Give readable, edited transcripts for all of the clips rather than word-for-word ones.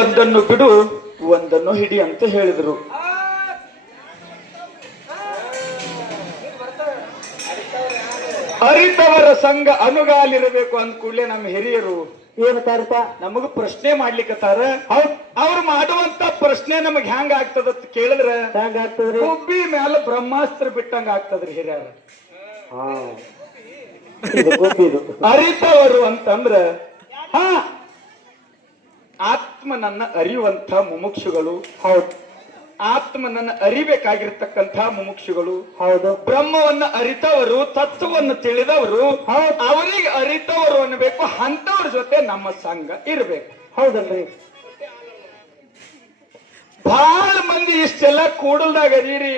ಒಂದನ್ನು ಬಿಡು ಒಂದನ್ನು ಹಿಡಿ ಅಂತ ಹೇಳಿದ್ರು. ಅರಿತವರ ಸಂಘ ಅನುಗಾಲಿರಬೇಕು ಅಂದ ಕೂಡಲೇ ನಮ್ಮ ಹಿರಿಯರು ಏನಂತಾರಪ್ಪ? ನಮಗ ಪ್ರಶ್ನೆ ಮಾಡ್ಲಿಕ್ಕತ್ತಾರ. ಅವ್ರು ಮಾಡುವಂತ ಪ್ರಶ್ನೆ ನಮಗ್ ಹೆಂಗ ಆಗ್ತದ ಕೇಳಿದ್ರ ಹೆಂಗ ಆಗ್ತದ್ರಿ? ಗುಬ್ಬಿ ಮ್ಯಾಲ ಬ್ರಹ್ಮಾಸ್ತ್ರ ಬಿಟ್ಟಂಗ ಆಗ್ತದ್ರಿ ಹಿರಿಯರ. ಅರಿತವರು ಅಂತಂದ್ರ ಆತ್ಮನನ್ನ ಅರಿಯುವಂತ ಮುಮುಕ್ಷುಗಳು. ಹೌದು. ಆತ್ಮನನ್ನ ಅರಿಬೇಕಾಗಿರ್ತಕ್ಕಂಥ ಮುಮುಕ್ಷುಗಳು. ಹೌದು. ಬ್ರಹ್ಮವನ್ನ ಅರಿತವರು, ತತ್ವವನ್ನು ತಿಳಿದವರು, ಅವರಿಗೆ ಅರಿತವರು ಅನ್ನಬೇಕು. ಅಂತವ್ರ ಜೊತೆ ನಮ್ಮ ಸಂಘ ಇರ್ಬೇಕು. ಹೌದಲ್ರಿ? ಬಹಳ ಮಂದಿ ಇಷ್ಟೆಲ್ಲ ಕೂಡಲ್ದಾಗ ಅದೀರಿ,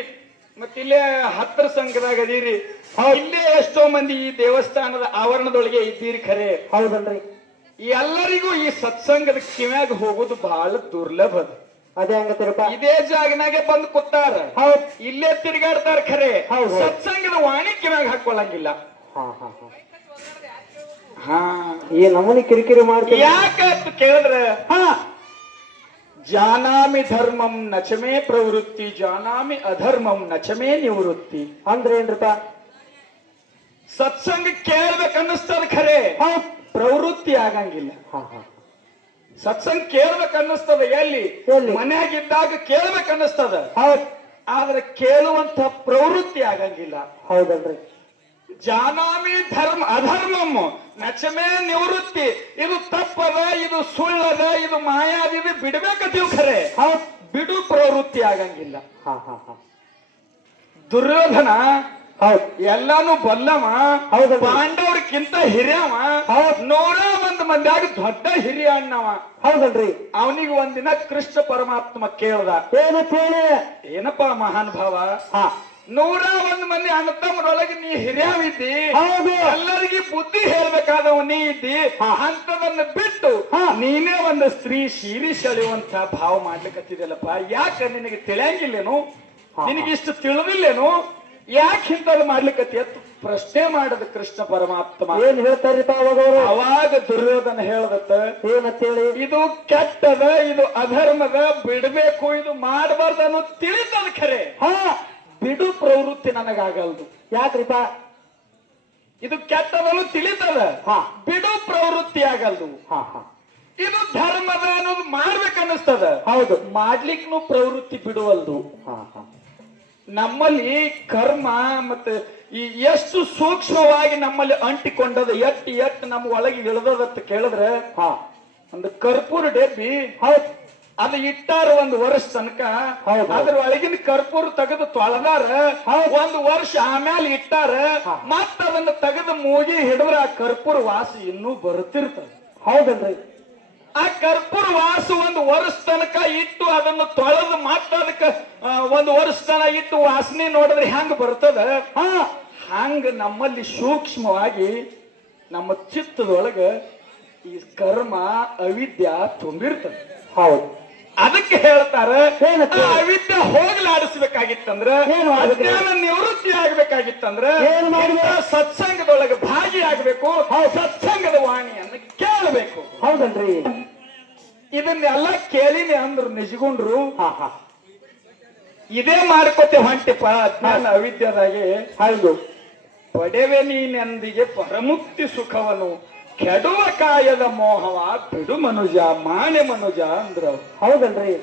ಮತ್ತಿಲ್ಲೇ ಹತ್ರ ಸಂಘದಾಗ ಅದೀರಿ, ಇಲ್ಲೇ ಎಷ್ಟೋ ಮಂದಿ ಈ ದೇವಸ್ಥಾನದ ಆವರಣದೊಳಗೆ ಇದ್ದೀರಿ ಖರೆ. ಹೌದಲ್ರಿ? ಎಲ್ಲರಿಗೂ ಈ ಸತ್ಸಂಗದ ಕಿವ್ಯಾಗ ಹೋಗೋದು ಬಹಳ ದುರ್ಲಭ. ಅದೇ ಹಂಗತ್ತಿರಪ್ಪ. ಇದೇ ಜಾಗನಾಗೆ ಬಂದು ಕೂತಾರ, ಇಲ್ಲೇ ತಿರುಗಾಡ್ತಾರ ಖರೆ. ಸತ್ಸಂಗದ ವಾಣಿ ಕಿವ್ಯಾಗ ಹಾಕೊಳ್ಳಂಗಿಲ್ಲ. ಈ ನಮೂನಿ ಕಿರಿಕಿರಿ ಮಾಡ್ತೀವಿ ಯಾಕಂತ ಕೇಳಿದ್ರೆ, ಜಾನಾಮಿ ಧರ್ಮಂ ನಚಮೇ ಪ್ರವೃತ್ತಿ, ಜಾನಾಮಿ ಅಧರ್ಮಂ ನಚಮೇ ನಿವೃತ್ತಿ. ಅಂದ್ರೆ ಏನ್ರಪ್ಪ? ಸತ್ಸಂಗ ಕೇಳ್ಬೇಕನ್ನಿಸ್ತದ ಖರೆ, ಪ್ರವೃತ್ತಿ ಆಗಂಗಿಲ್ಲ. ಸತ್ಸಂಗ ಕೇಳ್ಬೇಕನ್ನಿಸ್ತದ ಎಲ್ಲಿ? ಮನ್ಯಾಗಿದ್ದಾಗ ಕೇಳ್ಬೇಕನ್ನಿಸ್ತದ, ಆದ್ರೆ ಕೇಳುವಂತ ಪ್ರವೃತ್ತಿ ಆಗಂಗಿಲ್ಲ. ಹೌದಲ್ರಿ? ಜಾನಾಮಿ ಧರ್ಮ ಅಧರ್ಮಂ ನಚಮೇ ನಿವೃತ್ತಿ. ಇದು ತಪ್ಪದ, ಇದು ಸುಳ್ಳದ, ಇದು ಮಾಯಾದಿದೆ, ಬಿಡ್ಬೇಕಂತೀವಿ ಖರೆ, ಬಿಡು ಪ್ರವೃತ್ತಿ ಆಗಂಗಿಲ್ಲ. ದುರ್ಯೋಧನ ಎಲ್ಲಾನು ಬಲ್ಲವ, ಪಾಂಡವ್ರಕ್ಕಿಂತ ಹಿರಿಯವ, 101 ಮಂದಿಯಾಗ ದೊಡ್ಡ ಹಿರಿಯ ಅಣ್ಣವ. ಹೌದಲ್ರಿ? ಅವನಿಗೆ ಒಂದಿನ ಕೃಷ್ಣ ಪರಮಾತ್ಮ ಕೇಳ್ದ, ಏನು ಕೇಳಿ? ಏನಪ್ಪಾ ಮಹಾನ್ ಭಾವ, 101 ಮಂದಿ ಅಣ್ಣ ತಮ್ಮರೊಳಗೆ ನೀ ಹಿರಿಯವಿದ್ದಿ, ಎಲ್ಲರಿಗೂ ಬುದ್ಧಿ ಹೇಳ್ಬೇಕಾದವ ನೀ ಇದ್ದಿ, ಅಂತದನ್ನ ಬಿಟ್ಟು ನೀನೇ ಒಂದು ಸ್ತ್ರೀ ಶೀರಿ ಸೆಳೆಯುವಂತ ಭಾವ ಮಾಡ್ಲಿಕ್ಕತ್ತಿದೆಯಲ್ಲಪ್ಪ, ಯಾಕೆ ನಿನಗೆ ತಿಳಿಯಂಗಿಲ್ಲೇನು? ನಿನಗಿಷ್ಟು ತಿಳಿದಿಲ್ಲೇನು? ಯಾಕೆ ಇಂಥದ್ದು ಮಾಡ್ಲಿಕ್ಕತ್ತಿ ಅಂತ ಪ್ರಶ್ನೆ ಮಾಡದ ಕೃಷ್ಣ ಪರಮಾತ್ಮ. ಏನ್ ಹೇಳ್ತಾರ ಅವಾಗ ದುರ್ಯೋಧನ ಹೇಳದತ್ತ, ಏನಂತೇಳಿ? ಇದು ಕೆಟ್ಟದ, ಇದು ಅಧರ್ಮದ, ಬಿಡ್ಬೇಕು, ಇದು ಮಾಡಬಾರ್ದು ಅನ್ನೋ ತಿಳಿತದ ಖರೆ, ಬಿಡು ಪ್ರವೃತ್ತಿ ನನಗಾಗಲ್ದು. ಯಾಕ್ರಿಪ? ಇದು ಕೆಟ್ಟದನ್ನು ತಿಳಿತದ, ಬಿಡು ಪ್ರವೃತ್ತಿ ಆಗಲ್ದು. ಇದು ಧರ್ಮದ ಅನ್ನೋದು ಮಾಡ್ಬೇಕನ್ನಿಸ್ತದ, ಹೌದು, ಮಾಡ್ಲಿಕ್ನು ಪ್ರವೃತ್ತಿ ಬಿಡುವಲ್ದು. ನಮ್ಮಲ್ಲಿ ಕರ್ಮ ಮತ್ತೆ ಈ ಎಷ್ಟು ಸೂಕ್ಷ್ಮವಾಗಿ ನಮ್ಮಲ್ಲಿ ಅಂಟಿಕೊಂಡದ, ಎಟ್ಟು ನಮ್ಮ ಒಳಗೆ ಇಳಿದದಂತ ಕೇಳಿದ್ರೆ, ಒಂದು ಕರ್ಪೂರ ಡಬ್ಬಿ, ಅದು ಇಟ್ಟಾರ 1 ವರ್ಷ ತನಕ, ಅದ್ರ ಒಳಗಿನ ಕರ್ಪೂರ ತೆಗೆದು ತೊಳೆದಾರ, 1 ವರ್ಷ ಆಮೇಲೆ ಇಟ್ಟಾರ, ಮತ್ತ ಅದನ್ನ ತೆಗೆದು ಮೂಗಿ ಹಿಡಿದ್ರ ಆ ಕರ್ಪೂರ ವಾಸ ಇನ್ನೂ ಬರುತ್ತಿರ್ತದೆ. ಹೌದಲ್ರಿ? ಆ ಕರ್ಪೂರ ವಾಸ 1 ವರ್ಷ ತನಕ ಇಟ್ಟು ಅದನ್ನು ತೊಳೆದು ಮತ್ತ ಅದಕ್ಕೆ 1 ವರ್ಷ ತನಕ ಇಟ್ಟು ವಾಸನೆ ನೋಡಿದ್ರೆ ಹೆಂಗ ಬರ್ತದ, ಹಂಗ ನಮ್ಮಲ್ಲಿ ಸೂಕ್ಷ್ಮವಾಗಿ ನಮ್ಮ ಚಿತ್ತದೊಳಗ ಈ ಕರ್ಮ ಅವಿದ್ಯ ತುಂಬಿರ್ತದೆ. ಹೌದು. ಅದಕ್ಕೆ ಹೇಳ್ತಾರೆ, ಅವಿದ್ಯೆ ಹೋಗ್ಲಾಡಿಸ್ಬೇಕಾಗಿತ್ತಂದ್ರ, ಅಜ್ಞಾನ ನಿವೃತ್ತಿ ಆಗ್ಬೇಕಾಗಿತ್ತಂದ್ರ ಸತ್ಸಂಗದೊಳಗೆ ಭಾಗಿಯಾಗಬೇಕು, ಸತ್ಸಂಗದ ವಾಣಿಯನ್ನು ಕೇಳಬೇಕು. ಹೌದಲ್ರಿ? ಇದನ್ನೆಲ್ಲ ಕೇಳಿನಿ ಅಂದ್ರು ನಿಜಗುಂಡ್ರು, ಇದೇ ಮಾಡ್ಕೋತೆ ಹೊಂಟಿಪ್ಪ ಅಜ್ಞಾನ ಅವಿದ್ಯದಾಗೆ. ಹೌದು. ಪಡೆವೆ ನೀನೆಂದಿಗೆ ಪರಮುಕ್ತಿ ಸುಖವನು, ಕೆಡುವ ಕಾಯದ ಮೋಹವ ಬಿಡು ಮನುಜ, ಮಾಣೆ ಮನುಜ ಅಂದ್ರ. ಹೌದಲ್ರಿ?